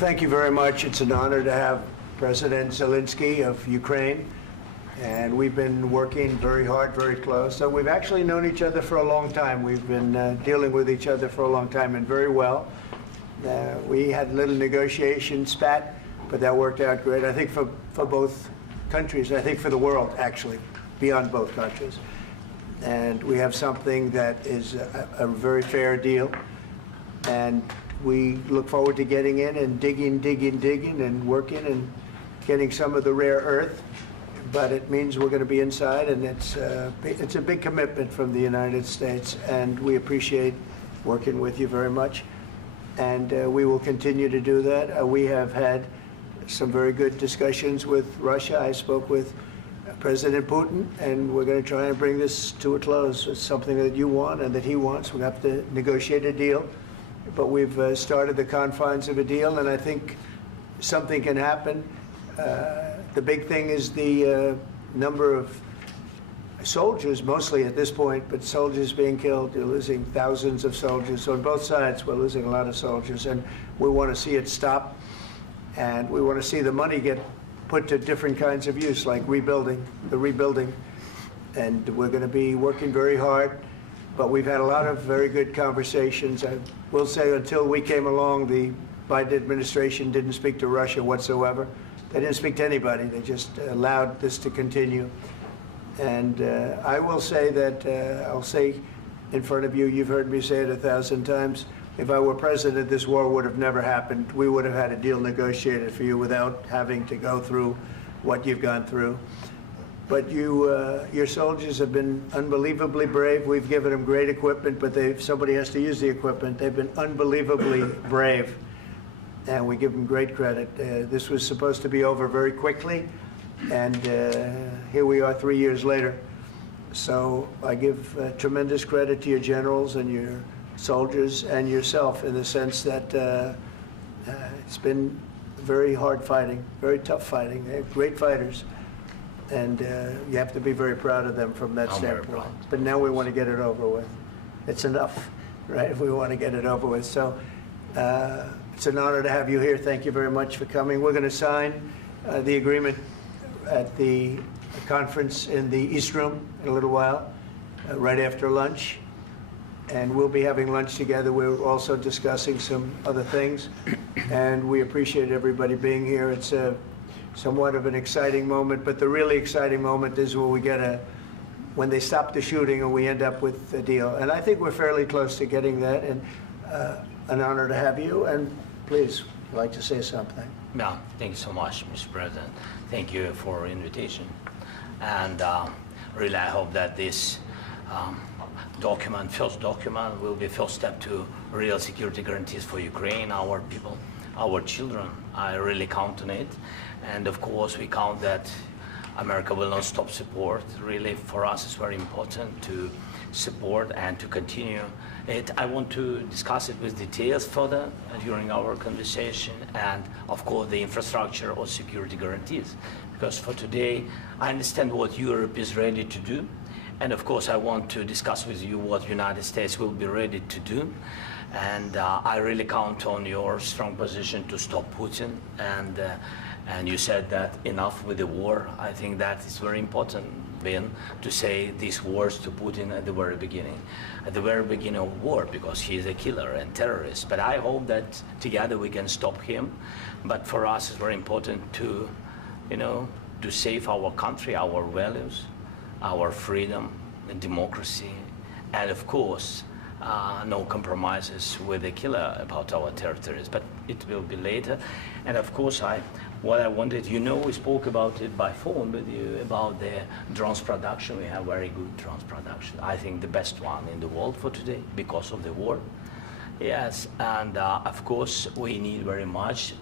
thank you very much. It's an honor to have President Zelenskyy of Ukraine, and we've been working very hard, very close. So we've actually known each other for a long time. We've been dealing with each other for a long time, and very well. We had a little negotiation spat, but that worked out great, I think, for both countries, I think for the world, actually, beyond both countries. And we have something that is a very fair deal, and we look forward to getting in and digging and working and getting some of the rare earth. But it means we're going to be inside, and it's a big commitment from the United States, and we appreciate working with you very much. And we will continue to do that. We have had some very good discussions with Russia. I spoke with President Putin, and we're going to try and bring this to a close. It's something that you want and that he wants. We have to negotiate a deal. But we've started the confines of a deal, and I think something can happen. The big thing is the number of soldiers, mostly at this point, but soldiers being killed. You're losing thousands of soldiers. So on both sides, we're losing a lot of soldiers, and we want to see it stop. And we want to see the money get put to different kinds of use, like rebuilding. And we're going to be working very hard. But we've had a lot of very good conversations. I will say until we came along, the Biden administration didn't speak to Russia whatsoever. They didn't speak to anybody. They just allowed this to continue. And I will say that, I'll say in front of you, you've heard me say it 1,000 times, if I were president, this war would have never happened. We would have had a deal negotiated for you without having to go through what you've gone through. But your soldiers have been unbelievably brave. We've given them great equipment, but somebody has to use the equipment. They've been unbelievably brave, and we give them great credit. This was supposed to be over very quickly, and here we are 3 years later. So I give tremendous credit to your generals and your soldiers and yourself, in the sense that it's been very hard fighting, very tough fighting. They're great fighters. And you have to be very proud of them from that standpoint. But now we want to get it over with. It's enough, right? We want to get it over with. So it's an honor to have you here. Thank you very much for coming. We're going to sign the agreement at the conference in the East Room in a little while, right after lunch. And we'll be having lunch together. We're also discussing some other things. And we appreciate everybody being here. It's somewhat of an exciting moment, but the really exciting moment is when they stop the shooting and we end up with a deal. And I think we're fairly close to getting that, and an honor to have you. And please, would you like to say something? Yeah, thank you so much, Mr. President. Thank you for invitation. And really, I hope that this first document, will be first step to real security guarantees for Ukraine, our people, our children. I really count on it. And of course, we count that America will not stop support. Really, for us, it's very important to support and to continue it. I want to discuss it with details further during our conversation, and of course, the infrastructure or security guarantees. Because for today, I understand what Europe is ready to do. And of course, I want to discuss with you what the United States will be ready to do. And I really count on your strong position to stop Putin. And you said that enough with the war. I think that is very important, Ben, to say these words to Putin at the very beginning of war, because he is a killer and terrorist. But I hope that together we can stop him. But for us, it's very important to, to save our country, our values, our freedom and democracy, and of course, no compromises with the killer about our territories, but it will be later. And of course, what I wanted, we spoke about it by phone with you, about the drones production. We have very good drones production. I think the best one in the world for today because of the war. Yes, and of course, we need very much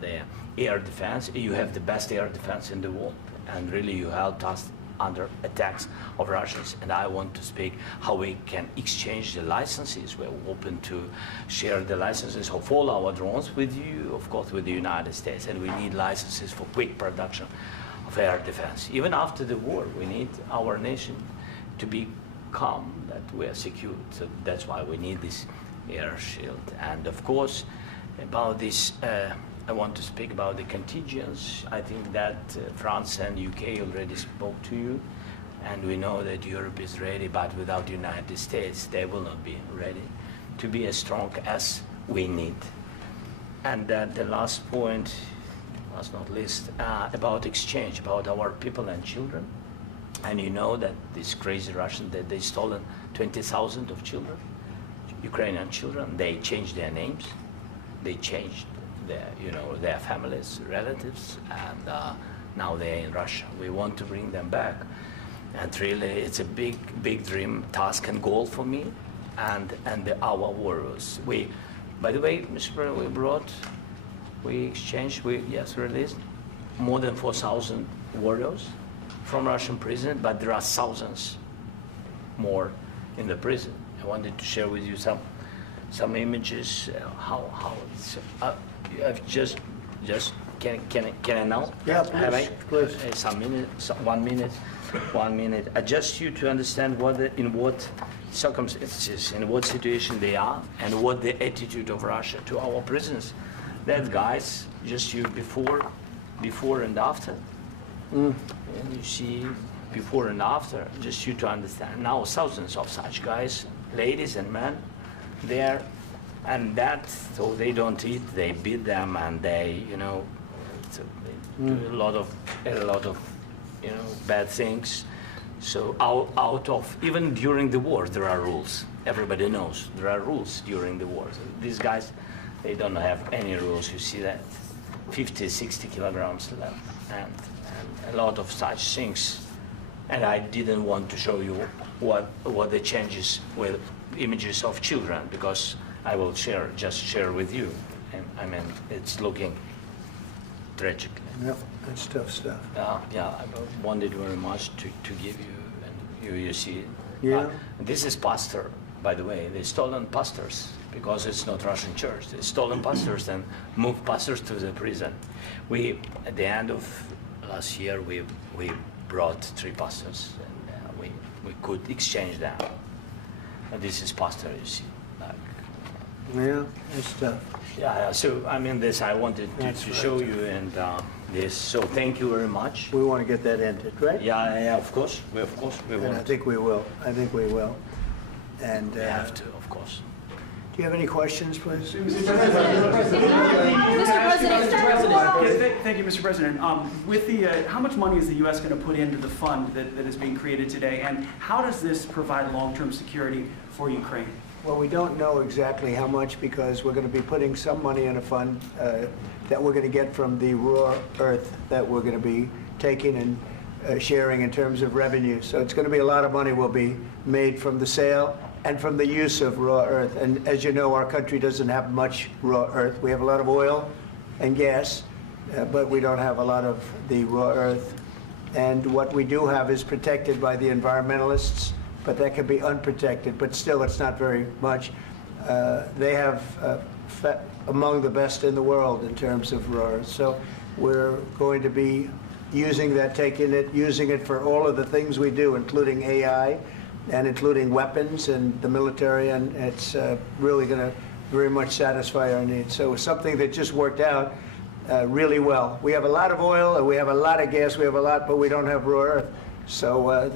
the air defense. You have the best air defense in the world, and really you helped us under attacks of Russians. And I want to speak how we can exchange the licenses. We're open to share the licenses of all our drones with you, of course, with the United States. And we need licenses for quick production of air defense. Even after the war, we need our nation to be calm, that we are secure. So that's why we need this air shield. And of course, about this I want to speak about the contingents. I think that France and UK already spoke to you, and we know that Europe is ready, but without the United States, they will not be ready to be as strong as we need. And the last point, last not least, about exchange, about our people and children. And you know that these crazy Russians, that they stolen 20,000 of children, Ukrainian children. They changed their names, they changed their, their families, relatives, and now they're in Russia. We want to bring them back, and really, it's a big, big dream, task, and goal for me, and our warriors. By the way, Mr. President, we exchanged, released more than 4,000 warriors from Russian prison, but there are thousands more in the prison. I wanted to share with you some images. How it's, I've just can I now? Yeah, please. Some minutes, 1 minute, 1 minute. Just you to understand in what circumstances, in what situation they are, and what the attitude of Russia to our prisons. That guys, just you before and after. And you see before and after, just you to understand. Now thousands of such guys, ladies and men, there, and that, so they don't eat, they beat them, and they, they do a lot of, bad things. So out of, even during the war, there are rules. Everybody knows there are rules during the war. So these guys, they don't have any rules. You see that 50, 60 kilograms left, and a lot of such things. And I didn't want to show you what the changes with images of children, because I will just share with you. And I mean, it's looking tragic. Yep, that's tough stuff. Yeah, I wanted very much to give you, and you see it. Yeah. This is pastor, by the way. They stolen pastors, because it's not Russian church. They stolen pastors and moved pastors to the prison. At the end of last year, we brought 3 pastors, and we could exchange them. And this is pastor, you see. Yeah, that's tough. Yeah, so I mean, this I wanted to show you, and this. So thank you very much. We want to get that ended, right? Yeah, of course. We And want. I think we will. And We have to, of course. do you have any questions, please? Mr. President. Thank you, Mr. President. With how much money is the U.S. going to put into the fund that is being created today, and how does this provide long-term security for Ukraine? Well, we don't know exactly how much, because we're going to be putting some money in a fund that we're going to get from the raw earth that we're going to be taking and sharing in terms of revenue. So it's going to be a lot of money will be made from the sale and from the use of raw earth. And as you know, our country doesn't have much raw earth. We have a lot of oil and gas, but we don't have a lot of the raw earth. And what we do have is protected by the environmentalists, but that can be unprotected, but still it's not very much. They have among the best in the world in terms of raw earth. So we're going to be using that, using it for all of the things we do, including AI and including weapons and the military, and it's really going to very much satisfy our needs. So it's something that just worked out really well. We have a lot of oil, and we have a lot of gas, we have a lot, but we don't have raw earth. So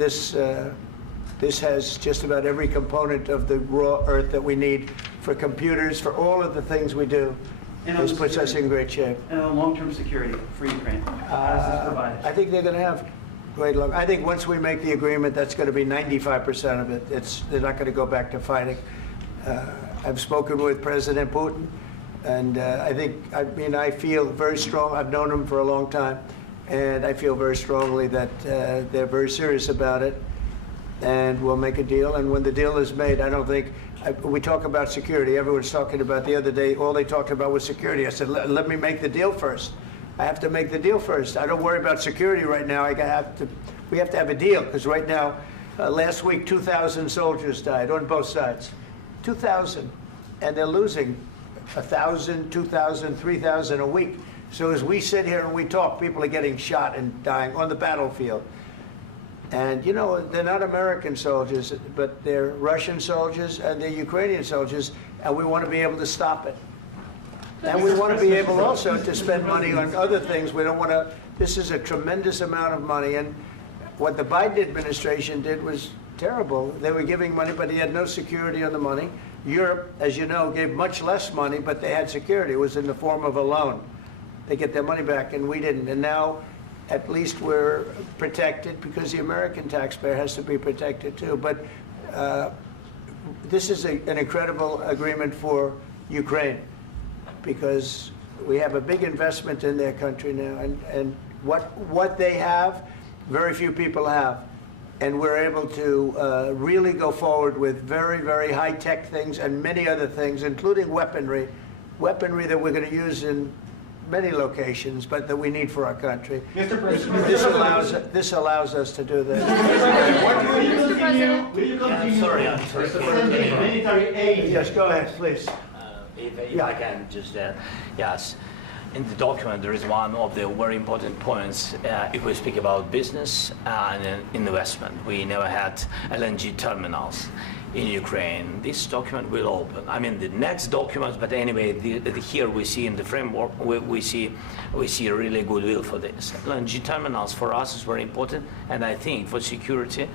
this has just about every component of the raw earth that we need for computers, for all of the things we do. This puts us in great shape. And long-term security for Ukraine. How does this provide it? I think they're going to have great luck. I think once we make the agreement, that's going to be 95% of it. They're not going to go back to fighting. I've spoken with President Putin, and I feel very strong. I've known him for a long time, and I feel very strongly that they're very serious about it, and we'll make a deal. And when the deal is made, I don't think, we talk about security. Everyone's talking about the other day, all they talked about was security. I said, let me make the deal first. I have to make the deal first. I don't worry about security right now. We have to have a deal, because right now, last week, 2,000 soldiers died on both sides. 2,000. And they're losing 1,000, 2,000, 3,000 a week. So as we sit here and we talk, people are getting shot and dying on the battlefield. And, you know, they're not American soldiers, but they're Russian soldiers and they're Ukrainian soldiers, and we want to be able to stop it. And we want to be able also to spend money on other things. We don't want to, this is a tremendous amount of money. And what the Biden administration did was terrible. They were giving money, but he had no security on the money. Europe, as you know, gave much less money, but they had security. It was in the form of a loan. They get their money back, and we didn't. And now, at least we're protected because the American taxpayer has to be protected too. But this is an incredible agreement for Ukraine because we have a big investment in their country now, and what they have, very few people have. And we're able to really go forward with very, very high-tech things and many other things, including weaponry that we're going to use in many locations, but that we need for our country. Mr. President, This allows us to do that. Mr. President, will you continue I'm sorry. sending military aid? Yes, go ahead, please. If I can just yes. In the document, there is one of the very important points. If we speak about business and investment, we never had LNG terminals in Ukraine. This document will open. I mean, the next documents, but anyway, here we see in the framework, we see really goodwill for this. LNG terminals for us is very important, and I think for security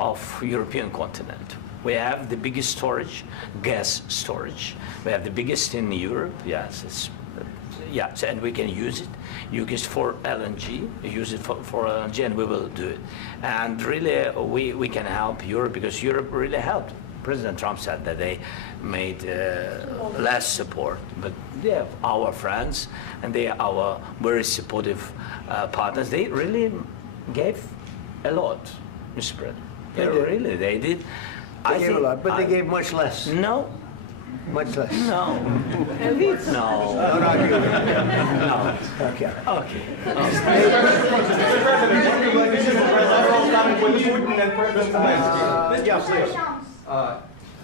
of European continent. We have the biggest storage, gas storage. We have the biggest in Europe. Yes, yes, and we can use it. Use it for LNG. Use it for LNG, and we will do it. And really, we can help Europe because Europe really helped. President Trump said that they made less support, but they are our friends and they are our very supportive partners. They really gave a lot, Mr. President. They did. They gave a lot, but they gave much less. No. Much less. No. No. No, not you. No. Okay. Okay.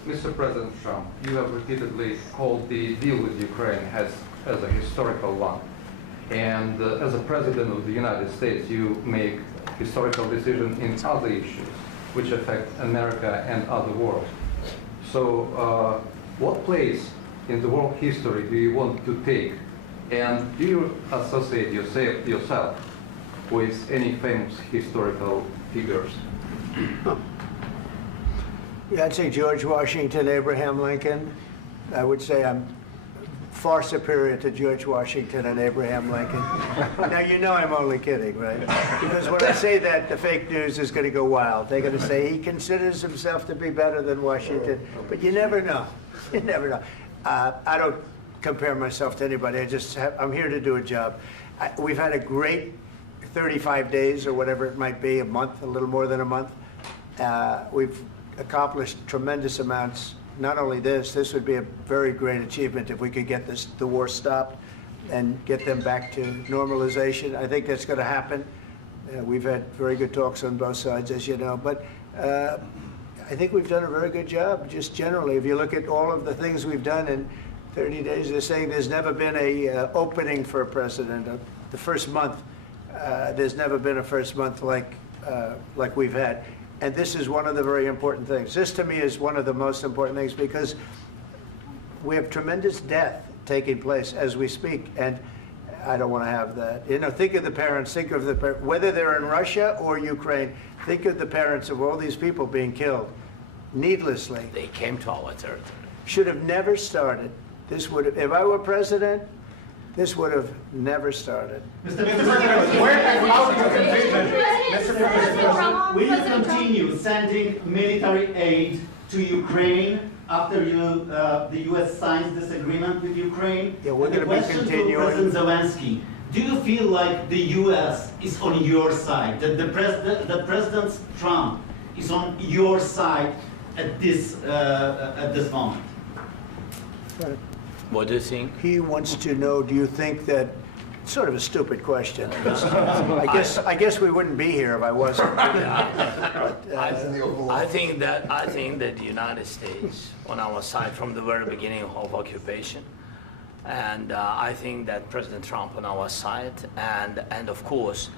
Mr. President Trump, you have repeatedly called the deal with Ukraine as a historical one. And as a President of the United States, you make historical decisions in other issues which affect America and other world. So what place in the world history do you want to take? And do you associate yourself with any famous historical figures? Yeah, I'd say George Washington, Abraham Lincoln. I would say I'm far superior to George Washington and Abraham Lincoln. Now, you know I'm only kidding, right? Because when I say that, the fake news is going to go wild. They're going to say he considers himself to be better than Washington. But you never know. You never know. I don't compare myself to anybody. I'm here to do a job. We've had a great 35 days or whatever it might be, a month, a little more than a month. We've accomplished tremendous amounts. Not only this would be a very great achievement if we could get the war stopped and get them back to normalization. I think that's going to happen. We've had very good talks on both sides, as you know. But I think we've done a very good job, just generally. If you look at all of the things we've done in 30 days, they're saying there's never been a opening for a president. The first month, there's never been a first month like we've had. And this is one of the very important things. This, to me, is one of the most important things because we have tremendous death taking place as we speak, and I don't want to have that. You know, think of the parents, whether they're in Russia or Ukraine, think of the parents of all these people being killed needlessly. They came to our territory. Should have never started. This would have, if I were president, this would have never started. Mr. President, where has out your conviction? Mr. President, will you continue sending military aid to Ukraine after the U.S. signs this agreement with Ukraine? Yeah, we're going to be continuing. To President Zelenskyy, do you feel like the U.S. is on your side? That President Trump is on your side at this moment? Right. What do you think? He wants to know, do you think that, sort of a stupid question. I guess we wouldn't be here if I wasn't. I think that the United States on our side from the very beginning of occupation, and I think that President Trump on our side, and of course,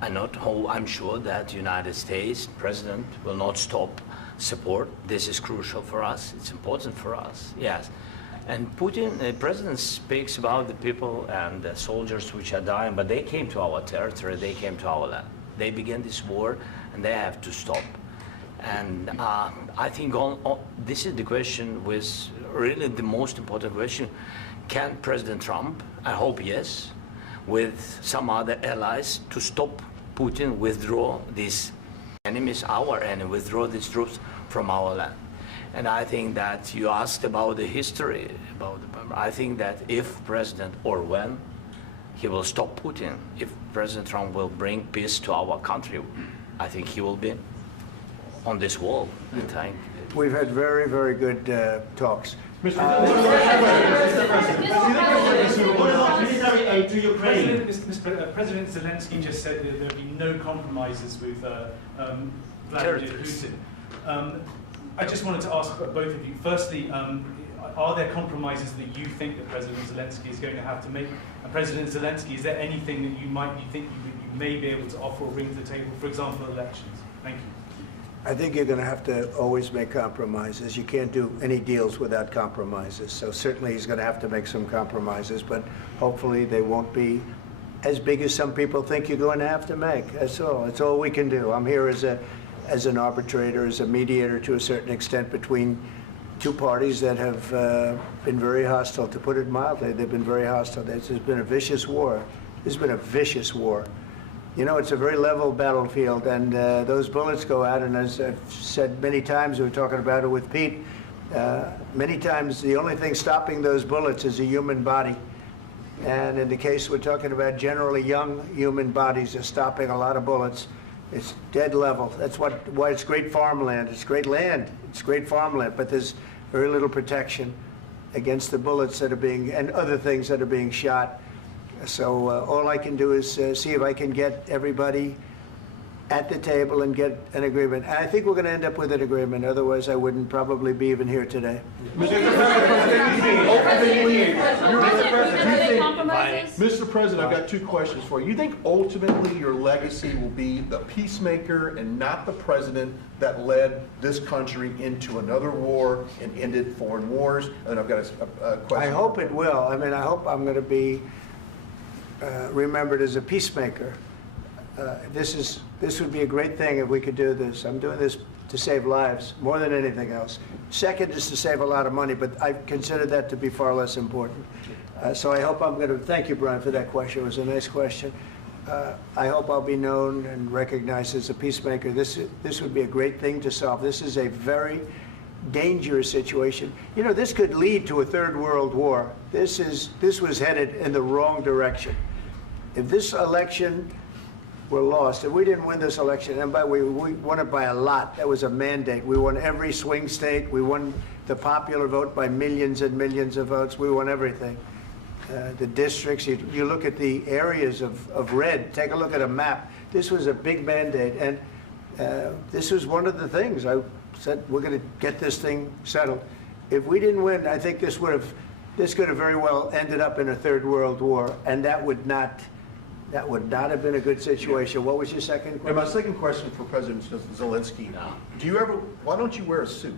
I'm sure that the United States President will not stop support. This is crucial for us. It's important for us. Yes. And Putin, the president speaks about the people and the soldiers which are dying, but they came to our territory, they came to our land. They began this war, and they have to stop. And I think this is the question, with really the most important question. Can President Trump, I hope yes, with some other allies, to stop Putin, withdraw these enemies, our enemy, withdraw these troops from our land? And I think that you asked about the history, I think that if President, or when, he will stop Putin, if President Trump will bring peace to our country, I think he will be on this wall. I think. We've had very, very good talks. What about military aid to Ukraine? President Zelenskyy just said that there will be no compromises with Vladimir Putin. I just wanted to ask both of you, firstly, are there compromises that you think that President Zelenskyy is going to have to make? And President Zelenskyy, is there anything that you think you may be able to offer or bring to the table, for example, elections? Thank you. I think you're going to have to always make compromises. You can't do any deals without compromises. So certainly he's going to have to make some compromises, but hopefully they won't be as big as some people think you're going to have to make. That's all. That's all we can do. I'm here as an arbitrator, as a mediator to a certain extent between two parties that have been very hostile. To put it mildly, they've been very hostile. This has been a vicious war. This has been a vicious war. You know, it's a very level battlefield, and those bullets go out, and as I've said many times, we were talking about it with Pete, many times the only thing stopping those bullets is a human body. And in the case we're talking about, generally young human bodies are stopping a lot of bullets. It's dead level. That's why it's great farmland. It's great land. It's great farmland, but there's very little protection against the bullets that are being, and other things that are being shot. So all I can do is see if I can get everybody at the table and get an agreement. And I think we're going to end up with an agreement. Otherwise, I wouldn't probably be even here today. Mr. President, I've got two questions for you. You think ultimately your legacy will be the peacemaker and not the president that led this country into another war and ended foreign wars? And I've got a question. I hope it will. I mean, I hope I'm going to be remembered as a peacemaker. This would be a great thing if we could do this. I'm doing this to save lives more than anything else. Second is to save a lot of money, but I consider that to be far less important. So I hope I'm going to, thank you, Brian, for that question. It was a nice question. I hope I'll be known and recognized as a peacemaker. This would be a great thing to solve. This is a very dangerous situation. You know, this could lead to a third world war. This was headed in the wrong direction. If this election were lost, if we didn't win this election, and we won it by a lot, that was a mandate. We won every swing state. We won the popular vote by millions and millions of votes. We won everything. The districts, you look at the areas of red, take a look at a map. This was a big mandate, and this was one of the things. I said, we're going to get this thing settled. If we didn't win, I think this could have very well ended up in a third world war, and that would not have been a good situation. What was your second question? And my second question for President Zelenskyy, why don't you wear a suit?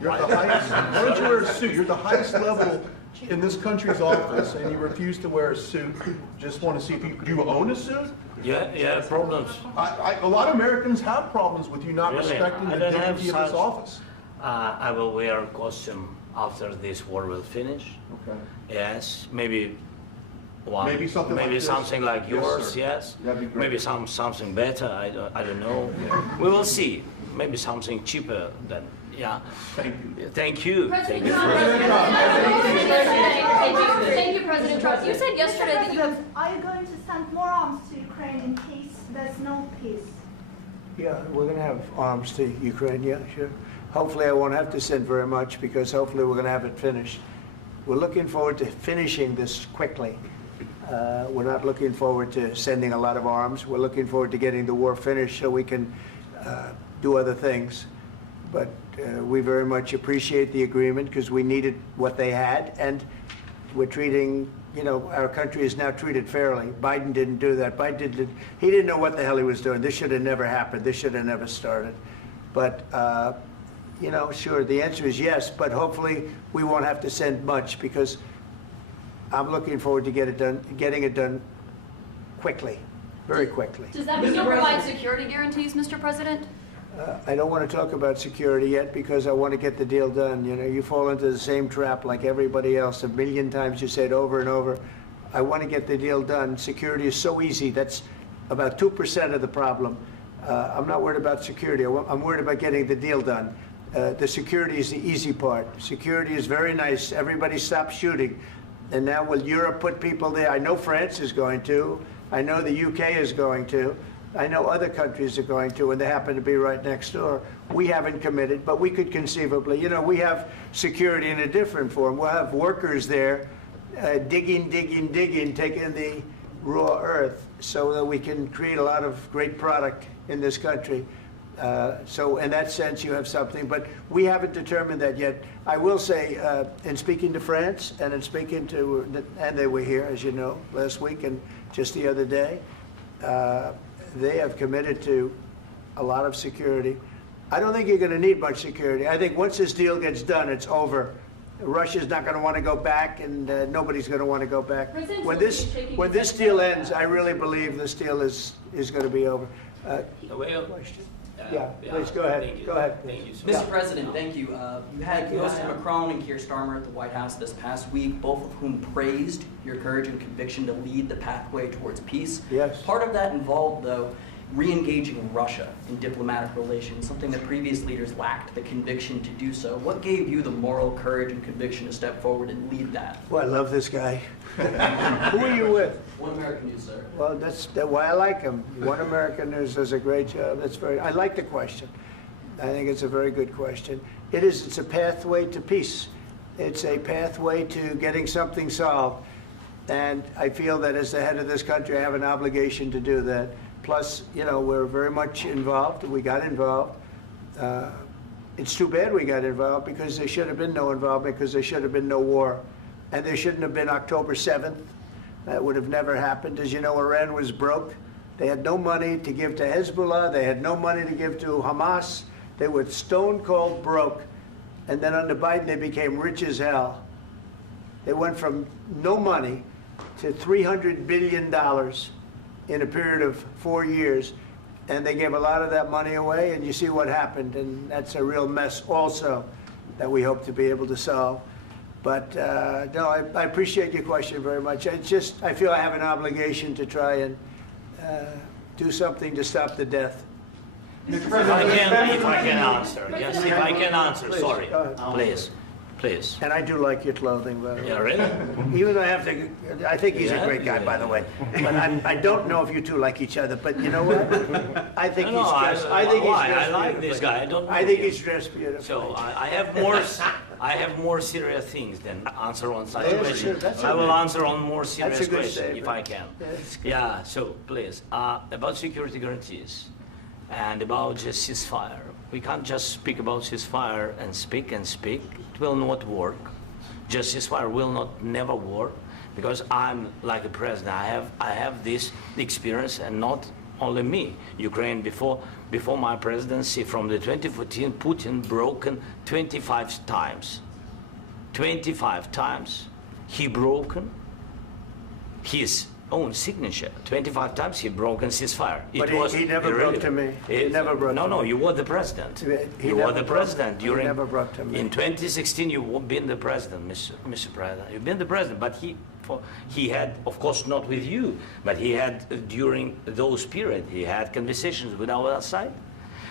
You're at the highest, why don't you wear a suit? You're at the highest level in this country's office, and you refuse to wear a suit. Just want to see if do you own a suit? Yeah, problems. A lot of Americans have problems with you not respecting the dignity of this office. I will wear a costume after this war will finish. Okay. Yes, maybe Maybe something like this? Something like yours, yes. That'd be great. Maybe something better, I don't know. We will see. Maybe something cheaper than, yeah. Thank you. Thank you. President Trump. Thank you, President Trump. You said yesterday that you have... Are you going to send more arms to Ukraine in case there's no peace? Yeah, we're going to have arms to Ukraine, yeah, sure. Hopefully I won't have to send very much, because hopefully we're going to have it finished. We're looking forward to finishing this quickly. We're not looking forward to sending a lot of arms. We're looking forward to getting the war finished so we can do other things. But we very much appreciate the agreement, because we needed what they had, and we're treating, you know, our country is now treated fairly. Biden didn't do that. He didn't know what the hell he was doing. This should have never happened. This should have never started. But, you know, sure, the answer is yes, but hopefully we won't have to send much because I'm looking forward to getting it done quickly, very quickly. Does that mean you'll provide security guarantees, Mr. President? I don't want to talk about security yet because I want to get the deal done. You know, you fall into the same trap like everybody else. A million times you say it over and over. I want to get the deal done. Security is so easy. That's about 2% of the problem. I'm not worried about security. I'm worried about getting the deal done. The security is the easy part. Security is very nice. Everybody stopped shooting. And now will Europe put people there? I know France is going to. I know the UK is going to. I know other countries are going to, and they happen to be right next door. We haven't committed, but we could conceivably. You know, we have security in a different form. We'll have workers there digging, taking the raw earth so that we can create a lot of great product in this country. So in that sense, you have something, but we haven't determined that yet. I will say, in speaking to France and in speaking to, and they were here, as you know, last week and just the other day, they have committed to a lot of security. I don't think you're going to need much security. I think once this deal gets done, it's over. Russia's not going to want to go back, and nobody's going to want to go back. When this deal ends, I really believe this deal is going to be over. Question? Yeah, please go ahead. Go ahead. Thank you, sir. Mr. President, thank you. You had Mr. Macron and Keir Starmer at the White House this past week, both of whom praised your courage and conviction to lead the pathway towards peace. Yes. Part of that involved, though, re-engaging Russia in diplomatic relations, something that previous leaders lacked the conviction to do so. What gave you the moral courage and conviction to step forward and lead that? Well, I love this guy. Who are you with? One American News, sir. Well, that's why I like him. One American News does a great job. I like the question. I think it's a very good question. It's a pathway to peace. It's a pathway to getting something solved. And I feel that as the head of this country, I have an obligation to do that. Plus, you know, we're very much involved. We got involved. It's too bad we got involved because there should have been no involvement because there should have been no war. And there shouldn't have been October 7th. That would have never happened. As you know, Iran was broke. They had no money to give to Hezbollah. They had no money to give to Hamas. They were stone cold broke. And then under Biden, they became rich as hell. They went from no money to $300 billion in a period of 4 years. And they gave a lot of that money away, and you see what happened. And that's a real mess also that we hope to be able to solve. But no, I appreciate your question very much. I feel I have an obligation to try and do something to stop the death. If I can answer, yes, if I can answer, Please, sorry, go ahead. please. And I do like your clothing, by the way. Yeah, really? Even though I think he's a great guy, by the way. But I don't know if you two like each other. But you know what? I think he's dressed. I think he's dressed. I like this guy. I don't know I think him. he's dressed beautifully. So I have more serious things than answer on such Yes, question. sure, that's I will okay. answer on more serious That's a good question statement. if I can. That's good. Yeah. So please, about security guarantees and about just ceasefire. We can't just speak about ceasefire and speak. It will not work. Just ceasefire will never work because I'm like the president. I have this experience, and not only me. Ukraine before my presidency, from the 2014, Putin broken 25 times. 25 times he broken his own signature. 25 times he broken ceasefire. But he never broke to me. He never broke to me. No, you were the president. He You never were the broke- president he during. never broke to me. In 2016, you've been the president, Mr. President. You've been the president, but he had, of course, not with you, but he had during those period. He had conversations with our side,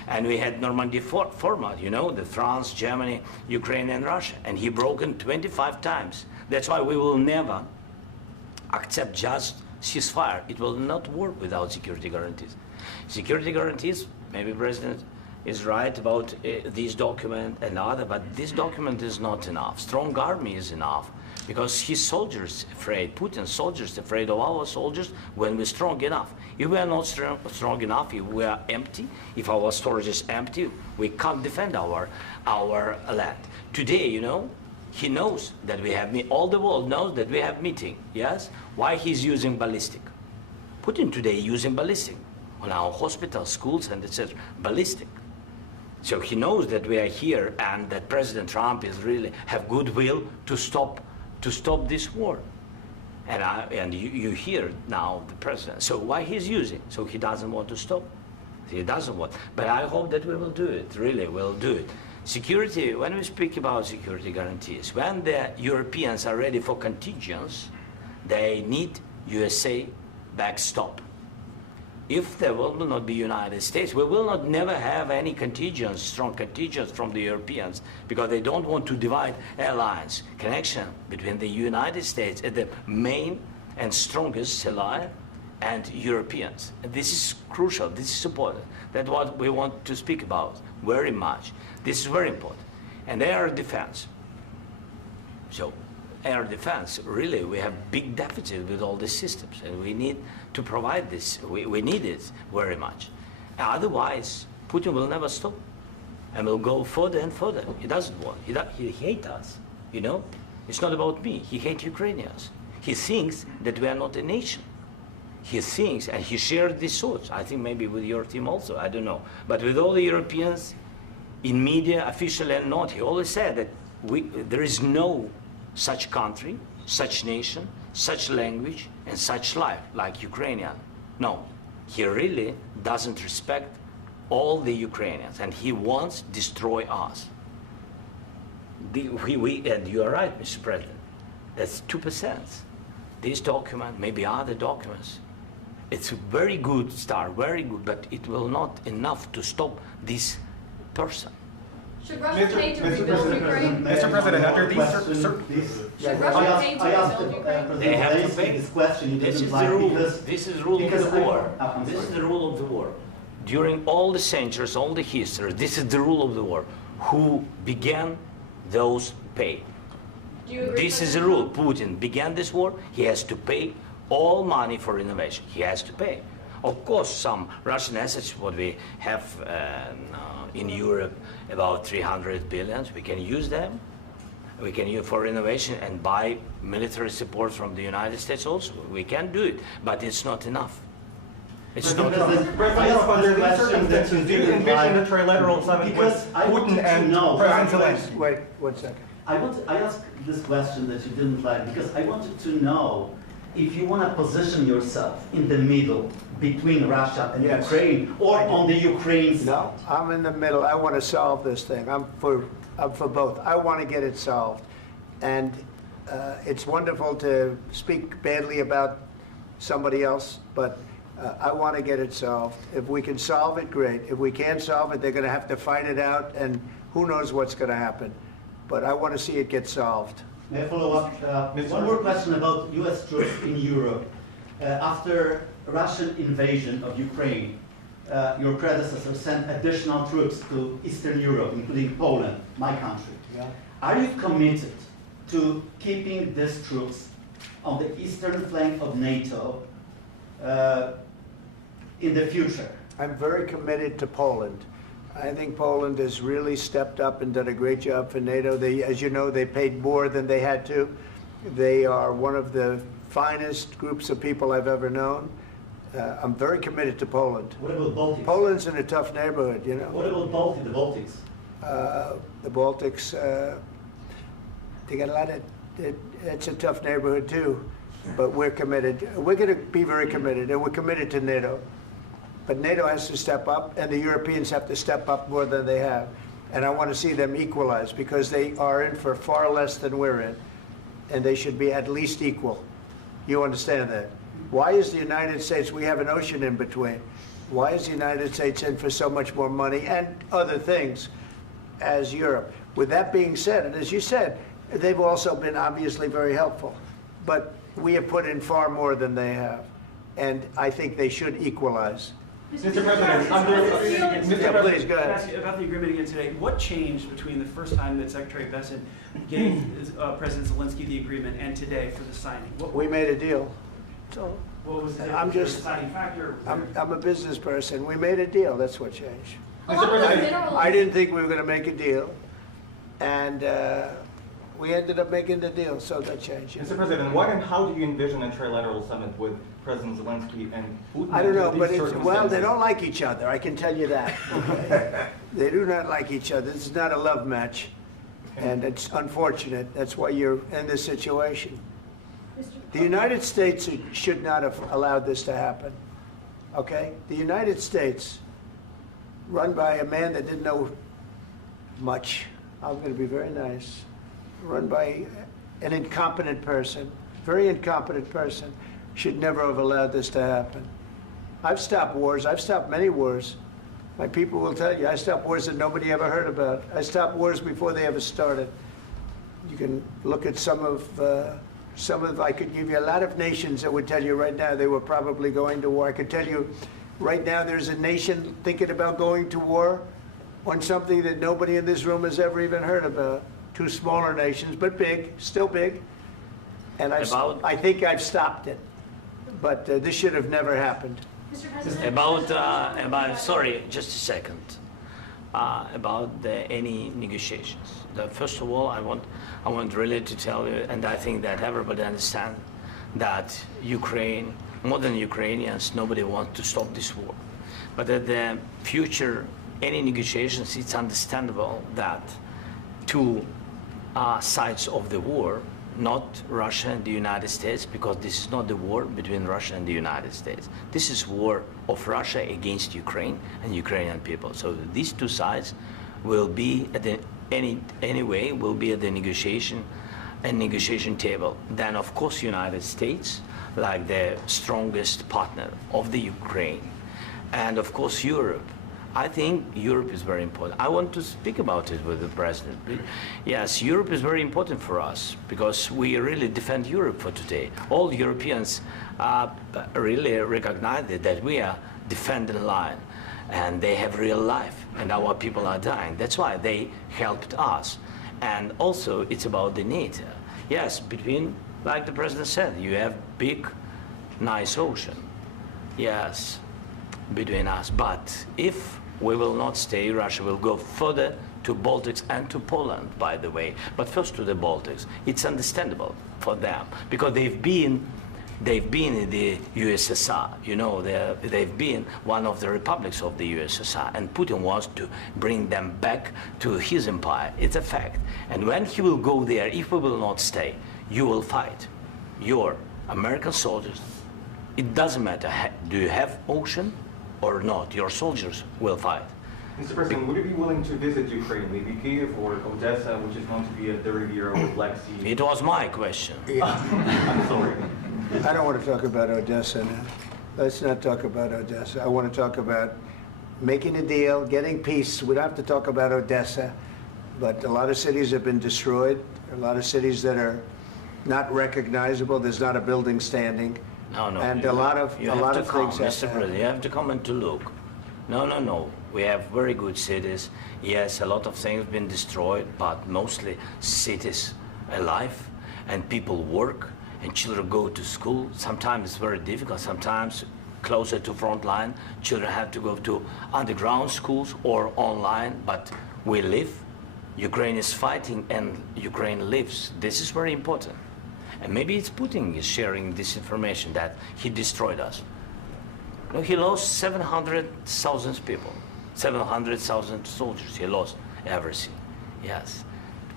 and we had Normandy format. You know, the France, Germany, Ukraine, and Russia, and he broken 25 times. That's why we will never accept just ceasefire. It will not work without security guarantees. Security guarantees, maybe President is right about this document and other, but this document is not enough. Strong army is enough because his soldiers afraid, Putin's soldiers afraid of our soldiers when we're strong enough. If we are not strong enough, if we are empty, if our storage is empty, we can't defend our land. Today, you know, he knows that we have all the world knows that we have meeting. Yes, why he's using ballistic? Putin today using ballistic on our hospitals, schools, and etc. Ballistic. So he knows that we are here and that President Trump is really have goodwill to stop this war. And you hear now the president. So why he's using? So he doesn't want to stop. He doesn't want. But I hope that we will do it. Really, we'll do it. Security. When we speak about security guarantees, when the Europeans are ready for contingents, they need USA backstop. If there will not be United States, we will not never have any contingents, strong contingents from the Europeans, because they don't want to divide alliance, connection between the United States as the main and strongest ally and Europeans. And this is crucial, this is important. That's what we want to speak about very much. This is very important. And air defense. So air defense, really, we have big deficit with all these systems, and we need to provide this. We need it very much. Otherwise, Putin will never stop, and will go further and further. He doesn't want. He hates us, you know? It's not about me. He hates Ukrainians. He thinks that we are not a nation. He thinks, and he shared these thoughts, I think maybe with your team also, I don't know. But with all the Europeans, in media, officially and not, he always said that there is no such country, such nation, such language, and such life like Ukrainian. No, he really doesn't respect all the Ukrainians, and he wants to destroy us. And you are right, Mr. President, that's 2%. This document, maybe other documents, it's a very good start, very good, but it will not enough to stop this person. Should Russia pay to rebuild Ukraine? Mr. President, under these Should Russia pay to rebuild Ukraine? They have to pay. This question you This didn't is the like rule. because This is the rule of because the war. I'm This is sorry. the rule of the war. During all the centuries, all the history, this is the rule of the war. Who began, those pay. Do you agree, This is the rule. Putin began this war. He has to pay all money for innovation. He has to pay. Of course, some Russian assets, what we have in Europe, about 300 billions, we can use them. We can use for innovation and buy military support from the United States also. We can do it, but it's not enough. It's not enough. President, under these circumstances, do you envision a trilateral summit with Because I want Putin to and know- President Zelenskyy? Wait 1 second. I asked this question that you didn't like because I wanted to know if you want to position yourself in the middle between Russia and Yes. Ukraine or on the Ukraine side. No, I'm in the middle. I want to solve this thing. I'm for both. I want to get it solved. And it's wonderful to speak badly about somebody else, but I want to get it solved. If we can solve it, great. If we can't solve it, they're going to have to fight it out, and who knows what's going to happen. But I want to see it get solved. May I follow up? One more question about U.S. troops in Europe. After Russian invasion of Ukraine, your predecessor sent additional troops to Eastern Europe, including Poland, my country. Yeah. Are you committed to keeping these troops on the eastern flank of NATO in the future? I'm very committed to Poland. I think Poland has really stepped up and done a great job for NATO. They, as you know, they paid more than they had to. They are one of the finest groups of people I've ever known. I'm very committed to Poland. What about Baltics? Poland's in a tough neighborhood, you know. What about the Baltics? The Baltics, they got a lot of, it's a tough neighborhood too, but we're committed. We're going to be very committed, and we're committed to NATO. But NATO has to step up, and the Europeans have to step up more than they have. And I want to see them equalize, because they are in for far less than we're in, and they should be at least equal. You understand that? Why is the United States, we have an ocean in between, why is the United States in for so much more money and other things as Europe? With that being said, and as you said, they've also been obviously very helpful, but we have put in far more than they have, and I think they should equalize. Mr. President, Yeah, please, go Can I ahead. ask you about the agreement again today? What changed between the first time that Secretary Bessent gave President Zelenskyy the agreement and today for the signing? We made a deal. So What was the I'm just- deciding factor? I'm a business person. We made a deal. That's what changed. A lot of the President, minerals. I didn't think we were going to make a deal, and We ended up making the deal, so that changed. Mr. President, what and how do you envision a trilateral summit with President Zelensky and Putin? I don't know, under but these well, they circumstances? don't like each other, I can tell you that. Okay? They do not like each other. This is not a love match, and it's unfortunate. That's why you're in this situation. The United States should not have allowed this to happen, okay? The United States, run by a man that didn't know much, I'm going to be very nice, run by an incompetent person, very incompetent person, should never have allowed this to happen. I've stopped wars. I've stopped many wars. My people will tell you, I stopped wars that nobody ever heard about. I stopped wars before they ever started. You can look at some of, I could give you a lot of nations that would tell you right now they were probably going to war. I could tell you right now there's a nation thinking about going to war on something that nobody in this room has ever even heard about. Two smaller nations, but big, still big. And I think I've stopped it. But this should have never happened. Mr. President. About sorry, just a second. About any negotiations. First of all, I want really to tell you, and I think that everybody understands that Ukraine, more than Ukrainians, nobody wants to stop this war. But at the future, any negotiations, it's understandable that two sides of the war, not Russia and the United States, because this is not the war between Russia and the United States. This is war of Russia against Ukraine and Ukrainian people. So these two sides will be at the anyway will be at the negotiation table. Then of course United States, like the strongest partner of the Ukraine, and of course Europe. I think Europe is very important. I want to speak about it with the president. Yes, Europe is very important for us because we really defend Europe for today. All Europeans really recognize that we are defending line, and they have real life, and our people are dying. That's why they helped us. And also, it's about the NATO. Yes, between, like the president said, you have big, nice ocean. Yes, between us. But if we will not stay, Russia will go further to Baltics and to Poland, by the way. But first to the Baltics. It's understandable for them because they've been in the USSR. You know, they've been one of the republics of the USSR, and Putin wants to bring them back to his empire. It's a fact. And when he will go there, if we will not stay, you will fight. Your American soldiers, it doesn't matter, do you have ocean or not, your soldiers will fight. Mr. President, would you be willing to visit Ukraine, maybe Kyiv or Odessa, which is known to be a dirty river with Black Sea? It was my question. I'm sorry. I don't want to talk about Odessa now. Let's not talk about Odessa. I want to talk about making a deal, getting peace. We don't have to talk about Odessa, but a lot of cities have been destroyed. A lot of cities that are not recognizable. There's not a building standing. No, and a lot of things. Mr. President, you have to come and to look. No. We have very good cities. Yes, a lot of things have been destroyed, but mostly cities alive, and people work, and children go to school. Sometimes it's very difficult. Sometimes closer to front line, children have to go to underground schools or online. But we live. Ukraine is fighting, and Ukraine lives. This is very important. And maybe it's Putin is sharing this information that he destroyed us. No, he lost 700,000 people, 700,000 soldiers. He lost everything. Yes.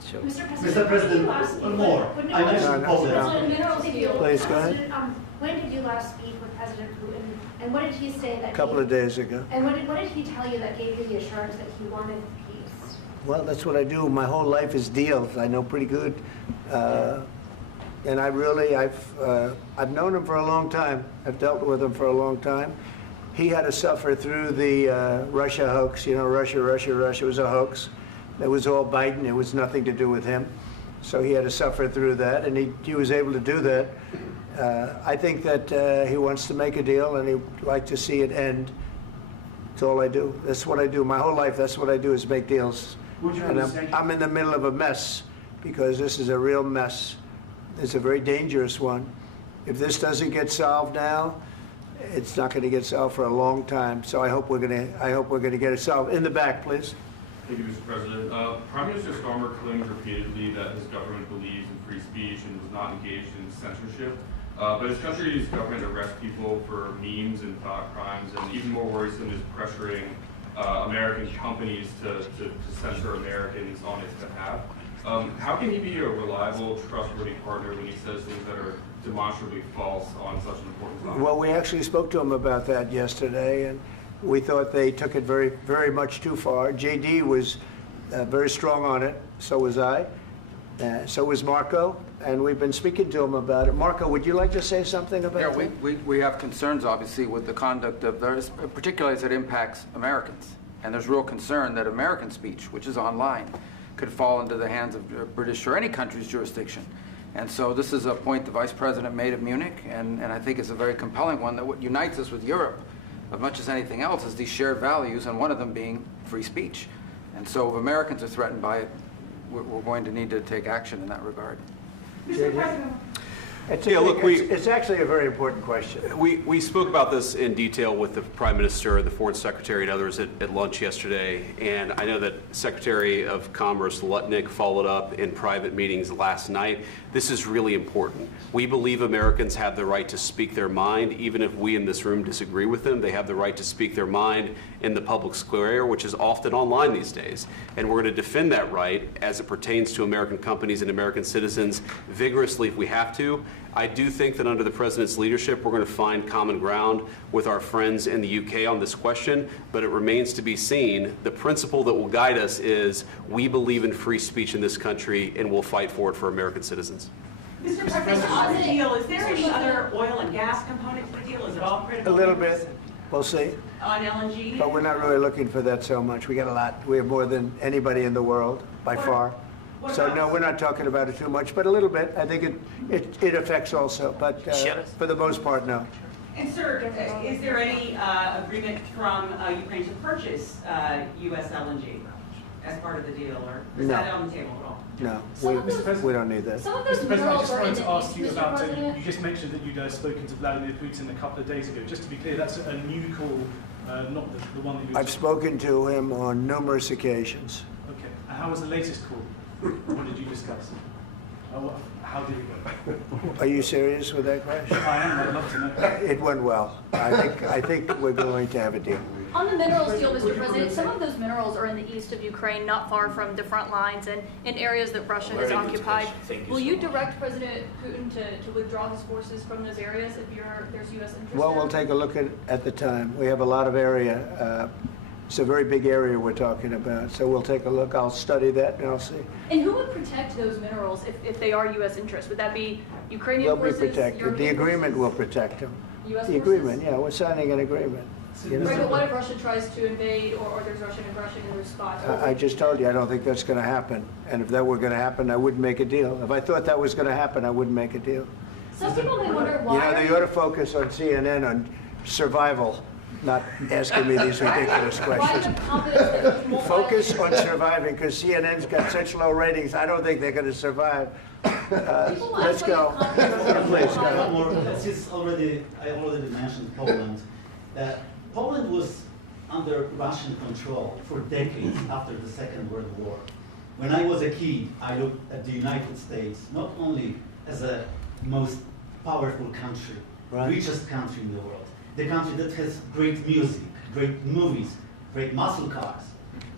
So. Mr. President, one more. I mentioned Poland. Please, go ahead. When did you last speak with President Putin, and what did he say that? A couple of days ago. And what did he tell you that gave you the assurance that he wanted peace? Well, that's what I do. My whole life is deals. I know pretty good. And I've known him for a long time. I've dealt with him for a long time. He had to suffer through the Russia hoax. You know, Russia was a hoax. It was all Biden. It was nothing to do with him. So he had to suffer through that, and he was able to do that. I think that he wants to make a deal, and he'd like to see it end. That's all I do. That's what I do. My whole life, that's what I do, is make deals. And I'm in the middle of a mess, because this is a real mess. It's a very dangerous one. If this doesn't get solved now, it's not going to get solved for a long time. So I hope we're going to get it solved. In the back, please. Thank you, Mr. President. Prime Minister Starmer claims repeatedly that his government believes in free speech and was not engaged in censorship. But his country's government arrests people for memes and thought crimes, and even more worrisome is pressuring American companies to censor Americans on its behalf. How can he be a reliable, trustworthy partner when he says things that are demonstrably false on such an important topic? Well, we actually spoke to him about that yesterday, and we thought they took it very, very much too far. JD was very strong on it. So was I. So was Marco. And we've been speaking to him about it. Marco, would you like to say something about that? Yeah, we have concerns, obviously, with the conduct of those, particularly as it impacts Americans. And there's real concern that American speech, which is online, could fall into the hands of British or any country's jurisdiction. And so this is a point the Vice President made at Munich, and I think it's a very compelling one, that what unites us with Europe, as much as anything else, is these shared values, and one of them being free speech. And so if Americans are threatened by it, we're going to need to take action in that regard. Mr. President. It's actually a very important question. We spoke about this in detail with the Prime Minister, the Foreign Secretary, and others at lunch yesterday. And I know that Secretary of Commerce Lutnick followed up in private meetings last night. This is really important. We believe Americans have the right to speak their mind, even if we in this room disagree with them. They have the right to speak their mind in the public square, which is often online these days. And we're going to defend that right as it pertains to American companies and American citizens vigorously if we have to. I do think that under the President's leadership, we're going to find common ground with our friends in the UK on this question, but it remains to be seen. The principle that will guide us is we believe in free speech in this country, and we'll fight for it for American citizens. Mr. President, on the deal, is there any other oil and gas component to the deal? Is it all critical? A little bit. We'll see. On LNG? But we're not really looking for that so much. We got a lot. We have more than anybody in the world, by far. So no, we're not talking about it too much, but a little bit. I think it affects also, but for the most part, no. And sir, is there any agreement from Ukraine to purchase U.S. LNG as part of the deal, or is that on the table at all? No, we don't need that. Some of those Mr. President, I minerals just are in wanted the to ask east, you Mr. about, President. you just mentioned that you'd spoken to Vladimir Putin a couple of days ago. Just to be clear, that's a new call, not the one that you... I've spoken to him on numerous occasions. Okay, and how was the latest call? What did you discuss? How did it go? Are you serious with that question? I am, I'd love to know. It went well. I think we're going to have a deal. On the minerals deal, Mr. President, some of those minerals are in the east of Ukraine, not far from the front lines and in areas that Russia has occupied. Will you direct President Putin to withdraw his forces from those areas if there's U.S. interest Well, there? we'll take a look at the time. We have a lot of area. It's a very big area we're talking about, so we'll take a look. I'll study that and I'll see. And who would protect those minerals if they are U.S. interests? Would that be Ukrainian They'll forces? be protected. The European agreement forces? will protect them. U.S. The forces? agreement, yeah, we're signing an agreement. You know? Right, but what if Russia tries to invade or there's Russian aggression in their spots? I just told you, I don't think that's going to happen. And if that were going to happen, I wouldn't make a deal. If I thought that was going to happen, I wouldn't make a deal. Some people may wonder why. You know, they ought to focus on CNN on survival, not asking me these ridiculous questions. Focus on surviving, because CNN's got such low ratings. I don't think they're going to survive. Let's go. Please, go ahead. One more. Since I already mentioned Poland. Poland was under Russian control for decades after the Second World War. When I was a kid, I looked at the United States not only as a most powerful country, richest country in the world, the country that has great music, great movies, great muscle cars,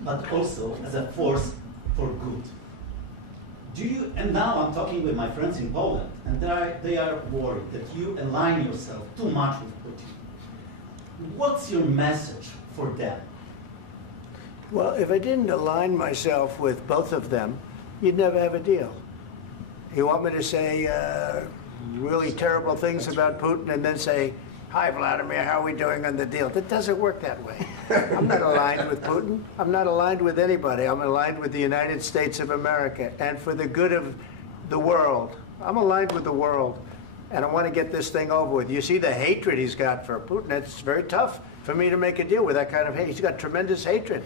but also as a force for good. And now I'm talking with my friends in Poland, and they are worried that you align yourself too much with Putin. What's your message for them? Well, if I didn't align myself with both of them, you'd never have a deal. You want me to say really terrible things about Putin and then say, "Hi, Vladimir, how are we doing on the deal?" That doesn't work that way. I'm not aligned with Putin. I'm not aligned with anybody. I'm aligned with the United States of America and for the good of the world. I'm aligned with the world, and I want to get this thing over with. You see the hatred he's got for Putin. It's very tough for me to make a deal with that kind of hate. He's got tremendous hatred,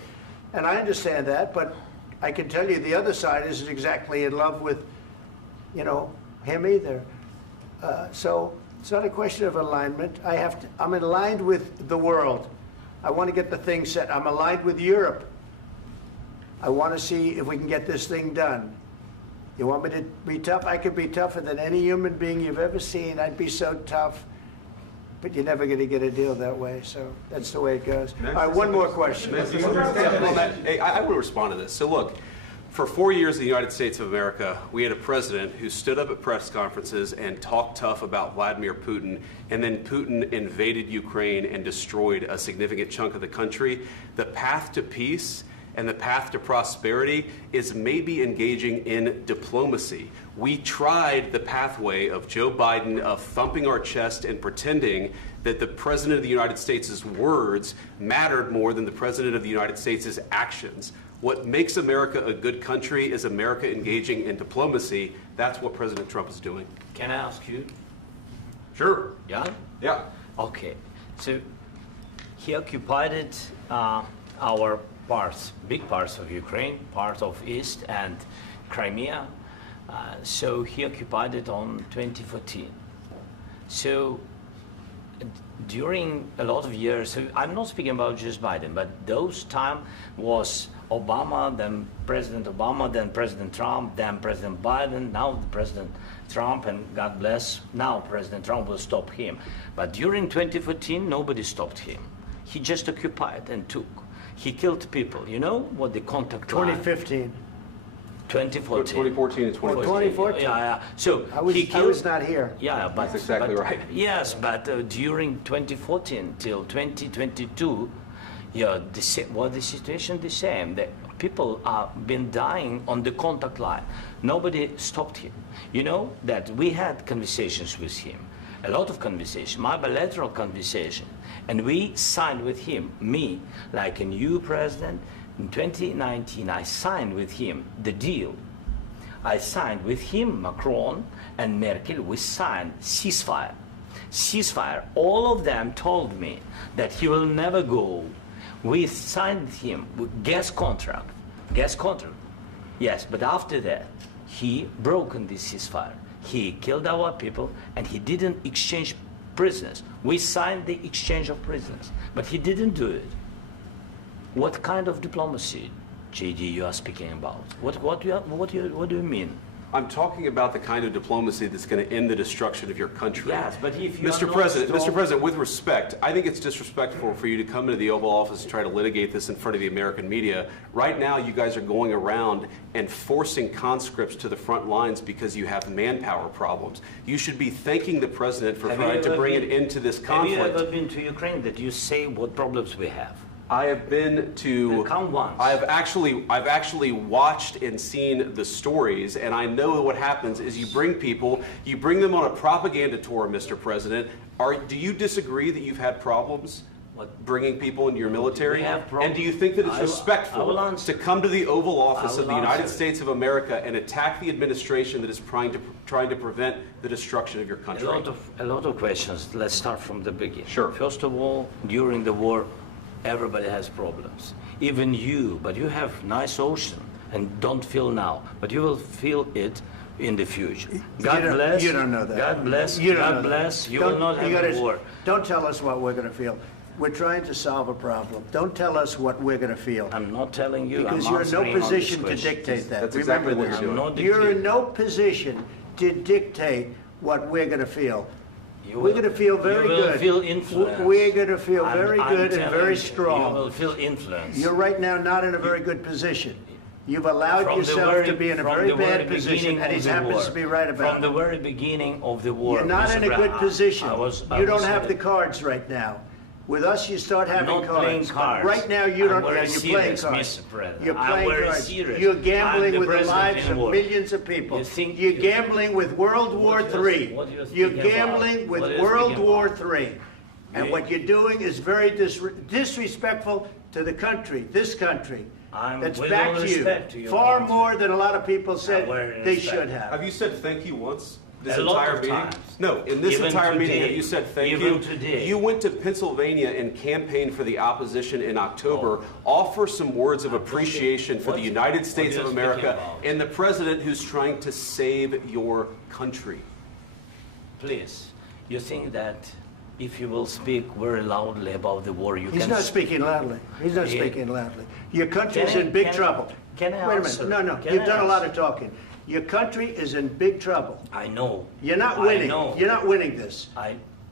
and I understand that, but I can tell you the other side isn't exactly in love with, him either. So it's not a question of alignment. I'm aligned with the world. I want to get the thing set. I'm aligned with Europe. I want to see if we can get this thing done. You want me to be tough? I could be tougher than any human being you've ever seen. I'd be so tough. But you're never going to get a deal that way, so that's the way it goes. All right, one more question. Hey, I will respond to this. So look, for 4 years in the United States of America, we had a president who stood up at press conferences and talked tough about Vladimir Putin, and then Putin invaded Ukraine and destroyed a significant chunk of the country. The path to peace and the path to prosperity is maybe engaging in diplomacy. We tried the pathway of Joe Biden of thumping our chest and pretending that the President of the United States' words mattered more than the President of the United States' actions. What makes America a good country is America engaging in diplomacy. That's what President Trump is doing. Can I ask you? Sure. Yeah? Yeah. Okay. So he occupied our parts, big parts of Ukraine, part of East and Crimea. So he occupied it on 2014. So during a lot of years, so I'm not speaking about just Biden, but those time was Obama, then President Obama, then President Trump, then President Biden, now President Trump, and God bless, now President Trump will stop him. But during 2014, nobody stopped him. He just occupied and took. He killed people. You know what the contact line? 2015. 2014 and 2015. 2014. Yeah. So I was not here. Yeah, but that's exactly right. Yes, but during 2014 till 2022, yeah, the situation the same. The people have been dying on the contact line. Nobody stopped him. You know that we had conversations with him, a lot of conversation, my bilateral conversation, and we signed with him, me, like a new president. In 2019, I signed with him the deal. I signed with him, Macron and Merkel, we signed ceasefire. Ceasefire. All of them told me that he will never go. We signed with him with gas contract. Gas contract. Yes, but after that, he broken this ceasefire. He killed our people and he didn't exchange prisoners. We signed the exchange of prisoners, but he didn't do it. What kind of diplomacy, JD, you are speaking about? What do you mean? I'm talking about the kind of diplomacy that's going to end the destruction of your country. Yes, but if you Mr. President, with respect, I think it's disrespectful for you to come into the Oval Office and try to litigate this in front of the American media. Right now, you guys are going around and forcing conscripts to the front lines because you have manpower problems. You should be thanking the President for trying to bring an end to this conflict. Have you ever been to Ukraine that you say what problems we have? I have been to. Count once. I've actually watched and seen the stories, and I know what happens is you bring them on a propaganda tour, Mr. President. Do you disagree that you've had problems bringing people into your military? And do you think that it's respectful to come to the Oval Office of the United States of America and attack the administration that is trying to prevent the destruction of your country? A lot of questions. Let's start from the beginning. Sure. First of all, during the war, everybody has problems, even you, but you have nice ocean and don't feel now, but you will feel it in the future. God bless. You don't know that. God bless. You God bless. You will not have a war. Don't tell us what we're going to feel. We're trying to solve a problem. Don't tell us what we're going to feel. I'm not telling you. Because you're in no position to dictate that. That's exactly what you're doing. You're in no position to dictate what we're going to feel. We're going to feel very good. You will feel influence. We're going to feel very good and very strong. You will feel influence. You're right now not in a very good position. You've allowed yourself to be in a very bad position, and he happens to be right about it. From the very beginning of the war. You're not in a good position. You don't have the cards right now. With us, you start having cards. Playing cards. Right now, you don't. You're playing cards. You're playing cards. You're gambling with the lives of millions of people. You're gambling with World War III. You're gambling with World War III. And what you're doing is very disrespectful to the country, this country. That's back to you. Far more than a lot of people said they should have. Have you said thank you once? This a lot entire of meeting? times. No, in this Even entire meeting, today. have you said thank Even you? today. You went to Pennsylvania and campaigned for the opposition in October. Offer some words of appreciation for the United States of America and the president who's trying to save your country. Please, you think that if you will speak very loudly about the war, you He's can... not speaking loudly. He's not speaking loudly. Your country's in big trouble. Can I Wait a answer? minute. No. Can You've I done a lot answer? of talking. Your country is in big trouble. I know. You're not I winning. know. You're not winning this.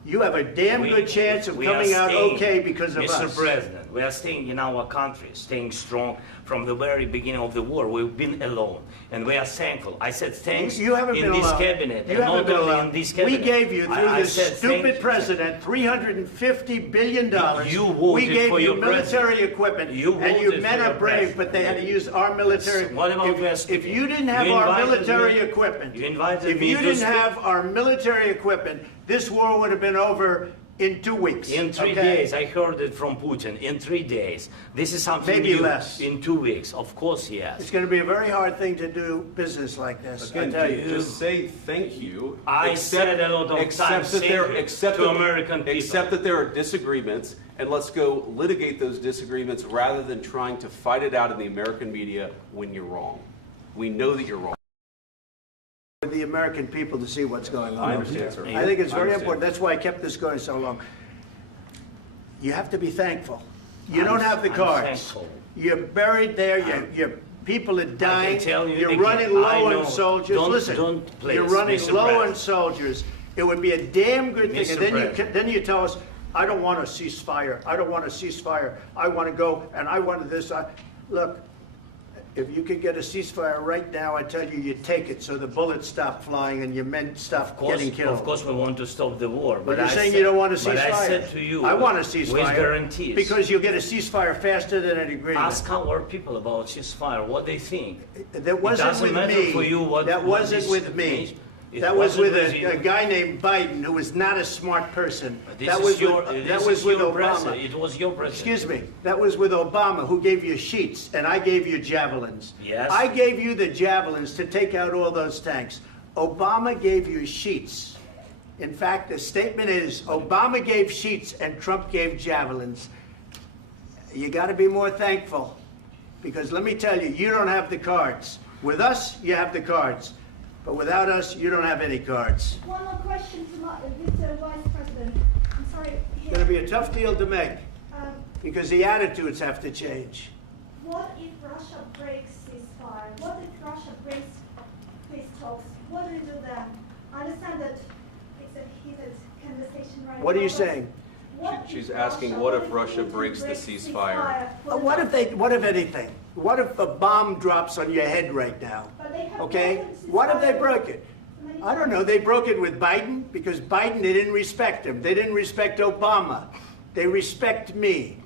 You have a damn good chance of we coming are out staying, okay because of Mr. us. President, we are staying in our country, staying strong from the very beginning of the war. We've been alone, and we are thankful. I said thanks You haven't in been this alone. cabinet, You and haven't not been only alone. in this cabinet. We gave you, through I this said stupid president, $350 billion. You We voted gave for you your military president. equipment, You and you voted men for are your brave, president. but they had to use our military. What about West? If you didn't have You our invited military me- equipment, You invited if me you to didn't speak. have our military equipment, this war would have been over in 2 weeks. In 3 okay? days, I heard it from Putin. In 3 days, this is something Maybe new. less. In 2 weeks, of course, yes. It's going to be a very hard thing to do business like this. I Again, tell you. just say thank you. I said a lot of times thank you to American people. Accept that there are disagreements, and let's go litigate those disagreements rather than trying to fight it out in the American media when you're wrong. We know that you're wrong. For the American people to see what's going on. I understand, sir. I think it's I very understand. important. That's why I kept this going so long. You have to be thankful. You don't have the I'm cards. thankful. You're buried there. Your people are dying. tell you You're again, running I low know. on soldiers. Don't- Listen, don't please, you're running Mr. low on President. soldiers. It would be a damn good thing. Mr. And then President. then you tell us, I don't want a ceasefire. I don't want a ceasefire. I want to go and I want this. Look, if you could get a ceasefire right now, I tell you, you take it so the bullets stop flying and your men stop getting killed. Of course, we want to stop the war. But you're I saying said- you don't want a ceasefire. But I said to you, I want a ceasefire. with guarantees. Because you'll get a ceasefire faster than an agreement. Ask our people about ceasefire, what they think. That wasn't doesn't with matter me. for you what- That what wasn't this with me. means. It That was wasn't with with you. a guy named Biden, who was not a smart person. This That is was your, with, this that was is with your Obama. president. It was your president. Excuse me. That was with Obama, who gave you sheets, and I gave you javelins. Yes. I gave you the javelins to take out all those tanks. Obama gave you sheets. In fact, the statement is, Obama gave sheets and Trump gave javelins. You got to be more thankful, because let me tell you, you don't have the cards. With us, you have the cards. But without us, you don't have any cards. One more question to Mr. Vice President. I'm sorry. It's going to be a tough deal to make, Um, because the attitudes have to change. What if Russia breaks ceasefire? What if Russia breaks peace talks? What do you do then? I understand that it's a heated conversation right now. What are you but saying? what She's if asking, what if if Russia Putin breaks the breaks ceasefire? What if anything? What if a bomb drops on your head right now? But they have Okay? broken ceasefire What if they broke it? many I don't know. They broke it with Biden, because Biden, they didn't respect him. They didn't respect Obama. They respect me.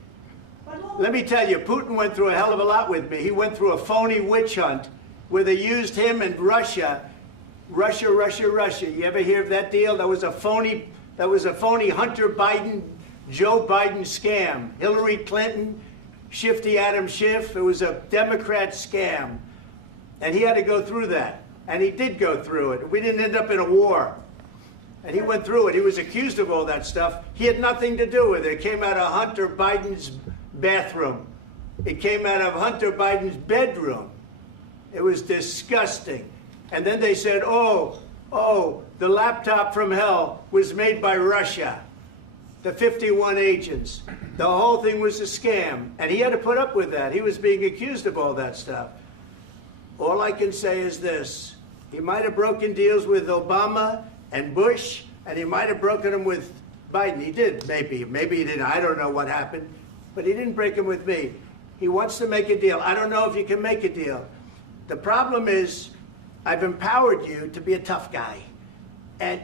But what Let me tell you, Putin went through a hell of a lot with me. He went through a phony witch hunt where they used him and Russia. Russia. You ever hear of that deal? That was a phony Hunter Biden, Joe Biden scam. Hillary Clinton, Shifty Adam Schiff. It was a Democrat scam. And he had to go through that. And he did go through it. We didn't end up in a war. And he went through it. He was accused of all that stuff. He had nothing to do with it. It came out of Hunter Biden's bathroom. It came out of Hunter Biden's bedroom. It was disgusting. And then they said, oh, the laptop from hell was made by Russia. The 51 agents. The whole thing was a scam. And he had to put up with that. He was being accused of all that stuff. All I can say is this. He might have broken deals with Obama and Bush, and he might have broken them with Biden. He did, maybe. Maybe he didn't. I don't know what happened. But he didn't break them with me. He wants to make a deal. I don't know if you can make a deal. The problem is, I've empowered you to be a tough guy. And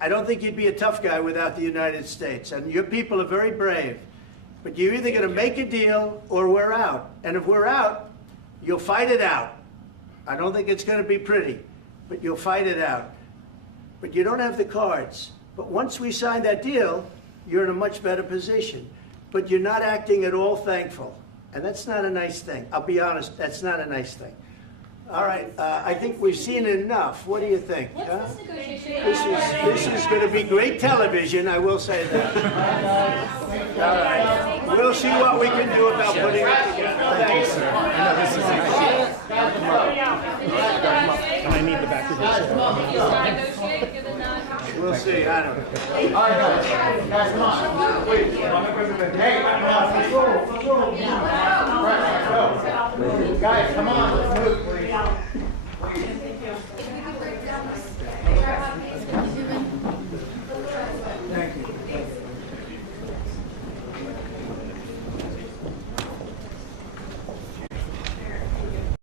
I don't think you'd be a tough guy without the United States. And your people are very brave. But you're either going to make a deal or we're out. And if we're out, you'll fight it out. I don't think it's going to be pretty, but you'll fight it out. But you don't have the cards. But once we sign that deal, you're in a much better position. But you're not acting at all thankful. And that's not a nice thing. I'll be honest, that's not a nice thing. All right, I think we've seen enough. What do you think? Huh? This is going to be great television, I will say that. All right. We'll see what we can do about putting it together. Thanks, sir. in the back of the Can you start negotiate, given that? We'll see, I don't know. All right, guys, come on. Wait. Hey, come on, let's go. Guys, come on, let's move, please.